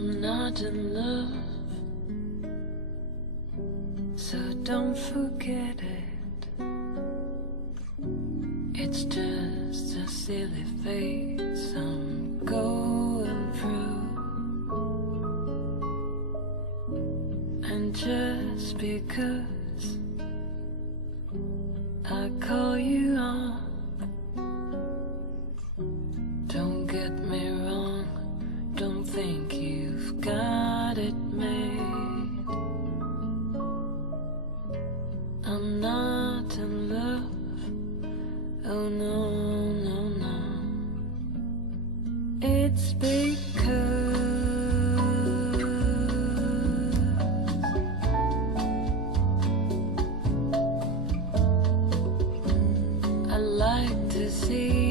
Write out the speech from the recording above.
I'm not in love, so don't forget it. It's just a silly phase I'm going through. And just because I call you up, don't get me wrong, don't think you've got it made. I'm not in love, oh no, no, no. It's because I like to see